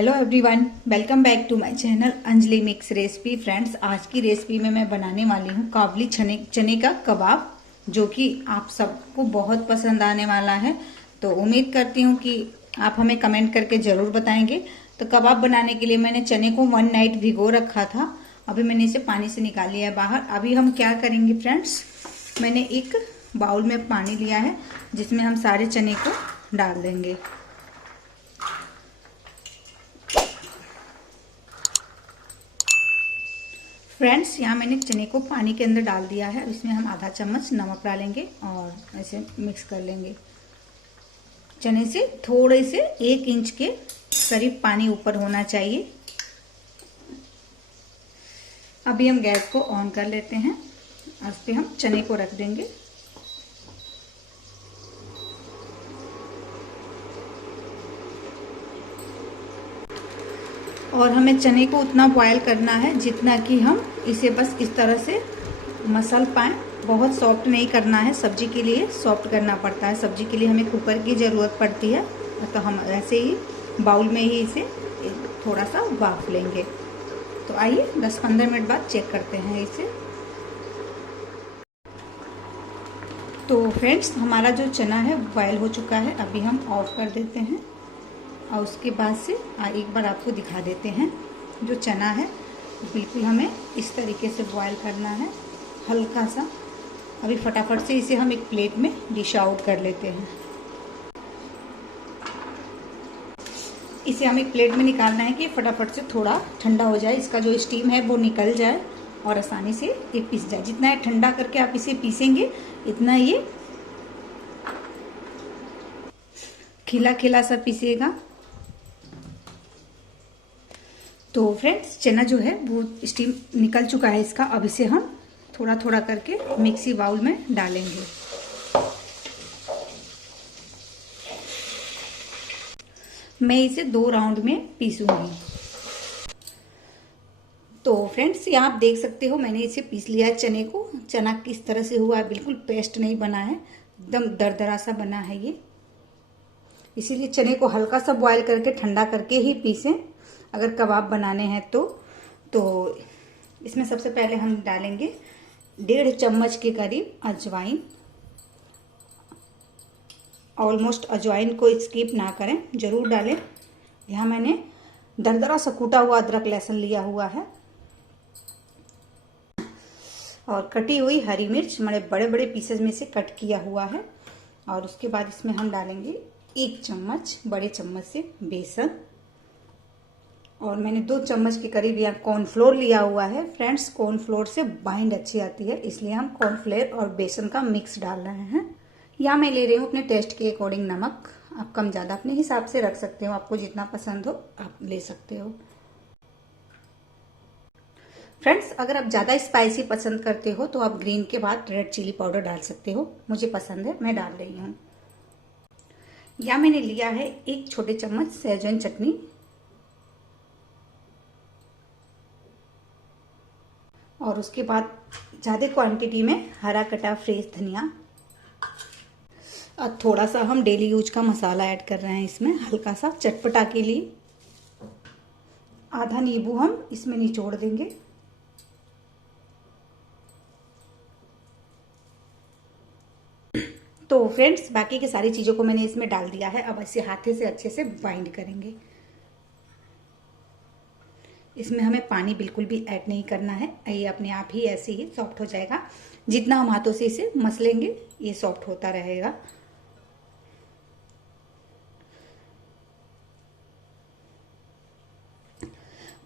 Hello everyone, welcome back to my channel Anjali mix recipe. Friends, आज की recipe में मैं बनाने वाली हूँ काबुली चने का कबाब, जो कि आप सबको बहुत पसंद आने वाला है। तो उम्मीद करती हूँ कि आप हमें कमेंट करके ज़रूर बताएंगे। तो कबाब बनाने के लिए मैंने चने को 1 नाइट भिगो रखा था। अभी मैंने इसे पानी से निकाल लिया है बाहर। अभी हम क्या करेंगे फ्रेंड्स, मैंने एक बाउल में पानी लिया है जिसमें हम सारे चने को डाल देंगे। फ्रेंड्स, यहाँ मैंने चने को पानी के अंदर डाल दिया है। इसमें हम आधा चम्मच नमक डालेंगे और ऐसे मिक्स कर लेंगे। चने से थोड़े से 1 इंच के करीब पानी ऊपर होना चाहिए। अभी हम गैस को ऑन कर लेते हैं। इस पे हम चने को रख देंगे। और हमें चने को उतना बॉयल करना है जितना कि हम इसे बस इस तरह से मसल पाएँ। बहुत सॉफ्ट नहीं करना है, सब्जी के लिए सॉफ्ट करना पड़ता है। सब्जी के लिए हमें कुकर की ज़रूरत पड़ती है, तो हम ऐसे ही बाउल में ही इसे थोड़ा सा भाप लेंगे। तो आइए 10-15 मिनट बाद चेक करते हैं इसे। तो फ्रेंड्स, हमारा जो चना है बॉयल हो चुका है। अभी हम ऑफ कर देते हैं और उसके बाद से एक बार आपको दिखा देते हैं। जो चना है बिल्कुल हमें इस तरीके से बॉयल करना है, हल्का सा। अभी फटाफट से इसे हम एक प्लेट में डिश आउट कर लेते हैं। इसे हम एक प्लेट में निकालना है कि फटाफट से थोड़ा ठंडा हो जाए, इसका जो स्टीम है वो निकल जाए और आसानी से ये पीस जाए। जितना ये ठंडा करके आप इसे पीसेंगे इतना ये खिला खिला सा पीसेगा। तो फ्रेंड्स, चना जो है वो स्टीम निकल चुका है इसका। अब इसे हम थोड़ा थोड़ा करके मिक्सी बाउल में डालेंगे। मैं इसे 2 राउंड में पीसूंगी। तो फ्रेंड्स, यहाँ आप देख सकते हो मैंने इसे पीस लिया है चने को। चना किस तरह से हुआ है, बिल्कुल पेस्ट नहीं बना है, एकदम दरदरा सा बना है ये। इसीलिए चने को हल्का सा बॉयल करके ठंडा करके ही पीसें अगर कबाब बनाने हैं तो इसमें सबसे पहले हम डालेंगे 1.5 चम्मच के करीब अजवाइन। ऑलमोस्ट अजवाइन को स्किप ना करें, जरूर डालें। यहाँ मैंने दरदरा सा कूटा हुआ अदरक लहसुन लिया हुआ है और कटी हुई हरी मिर्च मैंने बड़े बड़े पीसेज में से कट किया हुआ है। और उसके बाद इसमें हम डालेंगे 1 चम्मच बड़े चम्मच से बेसन। और मैंने 2 चम्मच के करीब यहाँ कॉर्नफ्लोर लिया हुआ है। फ्रेंड्स, कॉर्नफ्लोर से बाइंड अच्छी आती है, इसलिए हम कॉर्नफ्लोर और बेसन का मिक्स डाल रहे हैं। यहाँ मैं ले रही हूँ अपने टेस्ट के अकॉर्डिंग नमक। आप कम ज़्यादा अपने हिसाब से रख सकते हो, आपको जितना पसंद हो आप ले सकते हो। फ्रेंड्स, अगर आप ज़्यादा स्पाइसी पसंद करते हो तो आप ग्रीन के बाद रेड चिली पाउडर डाल सकते हो। मुझे पसंद है, मैं डाल रही हूँ। यहाँ मैंने लिया है 1 छोटे चम्मच सेजवान चटनी और उसके बाद ज़्यादा क्वांटिटी में हरा कटा फ्रेश धनिया। और थोड़ा सा हम डेली यूज का मसाला ऐड कर रहे हैं इसमें, हल्का सा चटपटा के लिए। आधा नींबू हम इसमें निचोड़ देंगे। तो फ्रेंड्स, बाकी की सारी चीज़ों को मैंने इसमें डाल दिया है। अब इसे हाथे से अच्छे से बाइंड करेंगे। इसमें हमें पानी बिल्कुल भी ऐड नहीं करना है, ये अपने आप ही ऐसे ही सॉफ्ट हो जाएगा। जितना हम हाथों से इसे मसलेंगे ये सॉफ्ट होता रहेगा।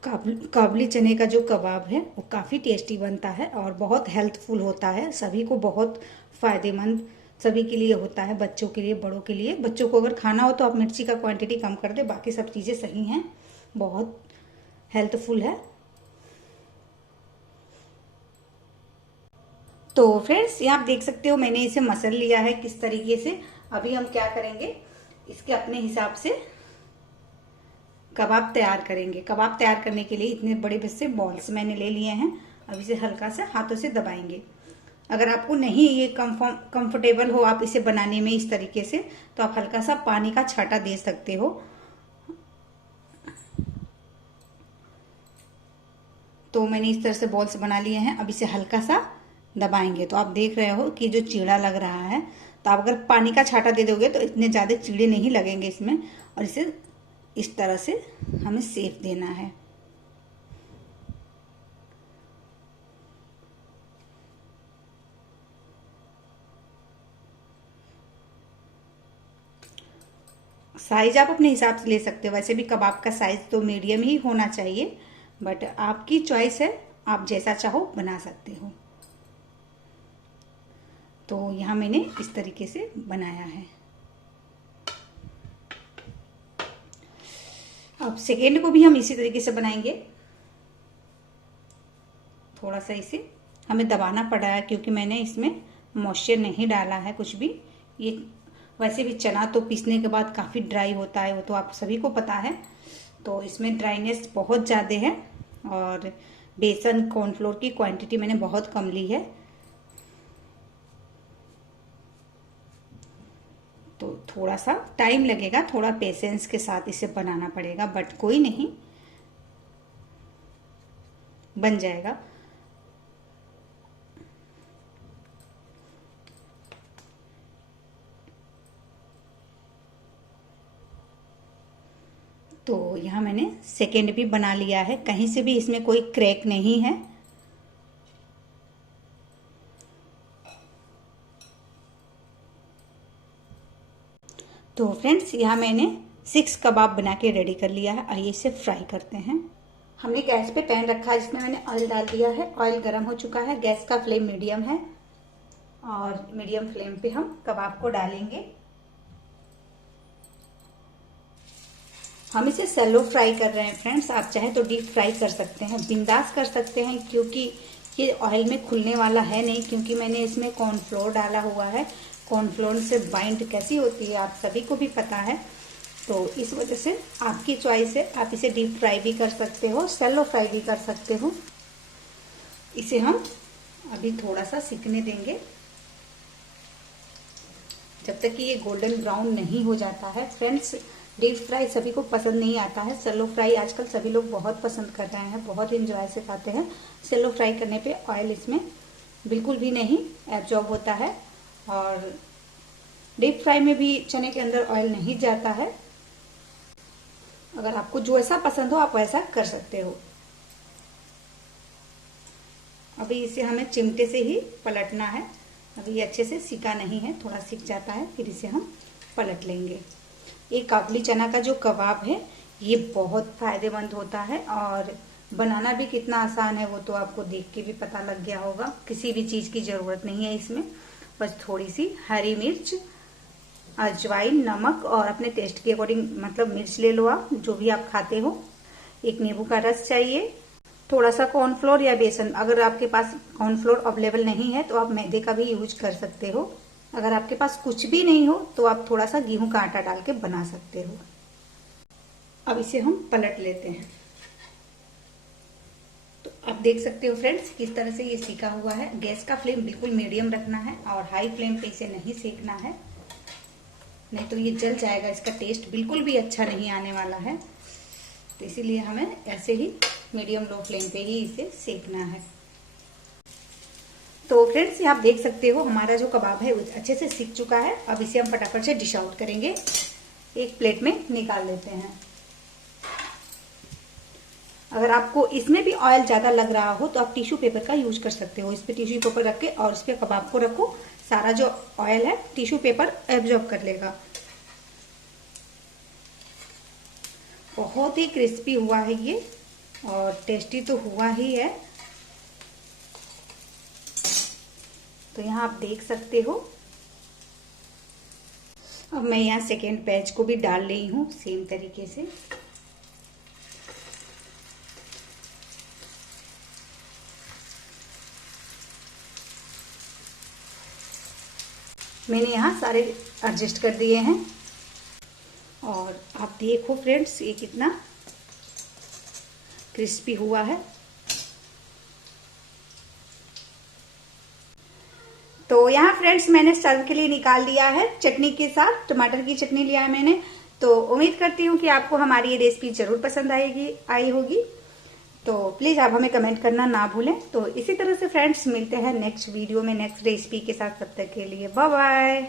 काबुली चने का जो कबाब है वो काफ़ी टेस्टी बनता है और बहुत हेल्थफुल होता है। सभी को बहुत फ़ायदेमंद सभी के लिए होता है, बच्चों के लिए, बड़ों के लिए। बच्चों को अगर खाना हो तो आप मिर्ची का क्वांटिटी कम कर दे, बाकी सब चीज़ें सही हैं, बहुत हेल्थफुल है। तो फ्रेंड्स, यहाँ आप देख सकते हो मैंने इसे मसल लिया है किस तरीके से। अभी हम क्या करेंगे, इसके अपने हिसाब से कबाब तैयार करेंगे। कबाब तैयार करने के लिए इतने बड़े से बॉल्स मैंने ले लिए हैं। अब इसे हल्का सा हाथों से दबाएंगे। अगर आपको नहीं ये कंफर्टेबल हो आप इसे बनाने में इस तरीके से, तो आप हल्का सा पानी का छांटा दे सकते हो। तो मैंने इस तरह से बॉल्स बना लिए हैं। अब इसे हल्का सा दबाएंगे तो आप देख रहे हो कि जो चीड़ा लग रहा है, तो आप अगर पानी का छांटा दे दोगे तो इतने ज़्यादा चीड़े नहीं लगेंगे इसमें। और इसे इस तरह से हमें शेप देना है। साइज आप अपने हिसाब से ले सकते हो। वैसे भी कबाब का साइज तो मीडियम ही होना चाहिए, बट आपकी चॉइस है, आप जैसा चाहो बना सकते हो। तो यहाँ मैंने इस तरीके से बनाया है। अब सेकेंड को भी हम इसी तरीके से बनाएंगे। थोड़ा सा इसे हमें दबाना पड़ा है क्योंकि मैंने इसमें मॉइस्चर नहीं डाला है कुछ भी। ये वैसे भी चना तो पीसने के बाद काफ़ी ड्राई होता है, वो तो आप सभी को पता है। तो इसमें ड्राइनेस बहुत ज़्यादा है और बेसन कॉर्नफ्लोर की क्वांटिटी मैंने बहुत कम ली है। तो थोड़ा सा टाइम लगेगा, थोड़ा पेशेंस के साथ इसे बनाना पड़ेगा, बट कोई नहीं, बन जाएगा। तो यहाँ मैंने सेकेंड भी बना लिया है, कहीं से भी इसमें कोई क्रैक नहीं है। तो फ्रेंड्स यहाँ मैंने 6 कबाब बना के रेडी कर लिया है। आइए इसे फ्राई करते हैं। हमने गैस पे पैन रखा है जिसमें मैंने ऑयल डाल दिया है। ऑयल गर्म हो चुका है, गैस का फ्लेम मीडियम है और मीडियम फ्लेम पे हम कबाब को डालेंगे। हम इसे सैलो फ्राई कर रहे हैं फ्रेंड्स, आप चाहे तो डीप फ्राई कर सकते हैं, बिंदास कर सकते हैं, क्योंकि ये ऑयल में खुलने वाला है नहीं, क्योंकि मैंने इसमें कॉर्नफ्लोर डाला हुआ है। कॉर्नफ्लोर से बाइंड कैसी होती है आप सभी को भी पता है। तो इस वजह से आपकी चॉइस है, आप इसे डीप फ्राई भी कर सकते हो, सैलो फ्राई भी कर सकते हो। इसे हम अभी थोड़ा सा सिकने देंगे जब तक कि ये गोल्डन ब्राउन नहीं हो जाता है। फ्रेंड्स, डीप फ्राई सभी को पसंद नहीं आता है, सैलो फ्राई आजकल सभी लोग बहुत पसंद कर रहे हैं, बहुत इंजॉय से खाते हैं। सैलो फ्राई करने पे ऑयल इसमें बिल्कुल भी नहीं एब्जॉर्ब होता है और डीप फ्राई में भी चने के अंदर ऑयल नहीं जाता है। अगर आपको जो ऐसा पसंद हो आप वैसा कर सकते हो। अभी इसे हमें चिमटे से ही पलटना है। अभी ये अच्छे से सिका नहीं है, थोड़ा सिक जाता है, फिर इसे हम पलट लेंगे। ये काबुली चना का जो कबाब है ये बहुत फायदेमंद होता है और बनाना भी कितना आसान है वो तो आपको देख के भी पता लग गया होगा। किसी भी चीज की जरूरत नहीं है इसमें, बस थोड़ी सी हरी मिर्च, अजवाइन, नमक और अपने टेस्ट के अकॉर्डिंग मतलब मिर्च ले लो आप, जो भी आप खाते हो। एक नींबू का रस चाहिए, थोड़ा सा कॉर्नफ्लोर या बेसन, अगर आपके पास कॉर्नफ्लोर अवेलेबल नहीं है तो आप मैदे का भी यूज कर सकते हो। अगर आपके पास कुछ भी नहीं हो तो आप थोड़ा सा गेहूं का आटा डाल के बना सकते हो। अब इसे हम पलट लेते हैं। तो आप देख सकते हो फ्रेंड्स किस तरह से ये सिका हुआ है। गैस का फ्लेम बिल्कुल मीडियम रखना है और हाई फ्लेम पे इसे नहीं सेकना है, नहीं तो ये जल जाएगा, इसका टेस्ट बिल्कुल भी अच्छा नहीं आने वाला है। तो इसीलिए हमें ऐसे ही मीडियम लो फ्लेम पे ही इसे सेकना है। तो फ्रेंड्स आप देख सकते हो हमारा जो कबाब है अच्छे से सिक चुका है। अब इसे हम फटाफट से डिश आउट करेंगे, एक प्लेट में निकाल लेते हैं। अगर आपको इसमें भी ऑयल ज्यादा लग रहा हो तो आप टिश्यू पेपर का यूज कर सकते हो। इस पे टिश्यू पेपर रख के और इस पे कबाब को रखो, सारा जो ऑयल है टिश्यू पेपर एब्जॉर्ब कर लेगा। बहुत ही क्रिस्पी हुआ है ये और टेस्टी तो हुआ ही है। तो यहाँ आप देख सकते हो। अब मैं यहाँ सेकेंड बैच को भी डाल रही हूँ सेम तरीके से। मैंने यहाँ सारे एडजस्ट कर दिए हैं और आप देखो फ्रेंड्स ये कितना क्रिस्पी हुआ है। तो यहाँ फ्रेंड्स मैंने सर्व के लिए निकाल लिया है चटनी के साथ, टमाटर की चटनी लिया है मैंने। तो उम्मीद करती हूँ कि आपको हमारी ये रेसिपी जरूर पसंद आई होगी। तो प्लीज आप हमें कमेंट करना ना भूलें। तो इसी तरह से फ्रेंड्स मिलते हैं नेक्स्ट वीडियो में नेक्स्ट रेसिपी के साथ। तब तक के लिए बाय बाय।